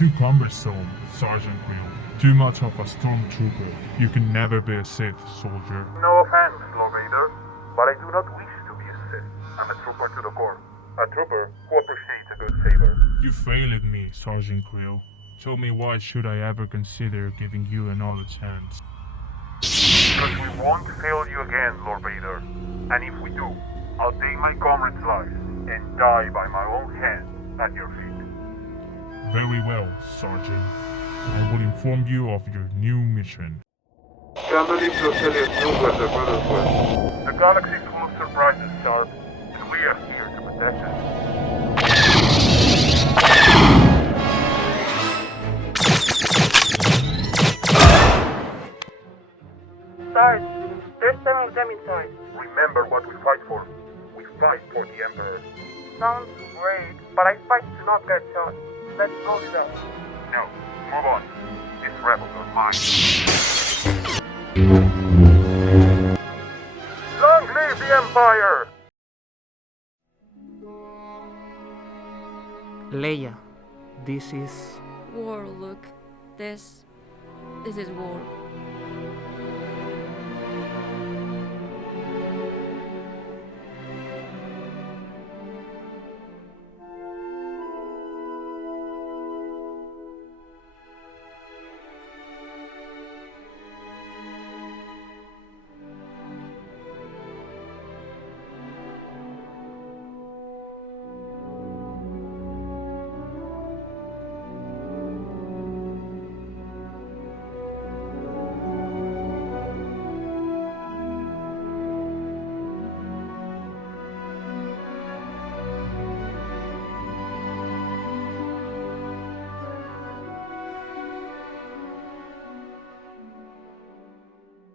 Too cumbersome, Sergeant Quill. Too much of a stormtrooper. You can never be a Sith, soldier. No offense, Lord Vader, but I do not wish to be a Sith. I'm a trooper to the core. A trooper who appreciates a good favor. You failed me, Sergeant Quill. Tell me, why should I ever consider giving you another chance? Because we won't fail you again, Lord Vader. And if we do, I'll take my comrades' lives and die by my own hand at your feet. Very well, Sergeant. I will inform you of your new mission. The galaxy is full of surprises, Sharp, and we are here to protect it. Sarge, there's seven of them inside. Remember what we fight for. We fight for the Emperor. Sounds great, but I fight to not get shot. Let's go with that. No, move on. These rebels are mine. Long live the Empire! Leia, this is... War, Luke. This is war.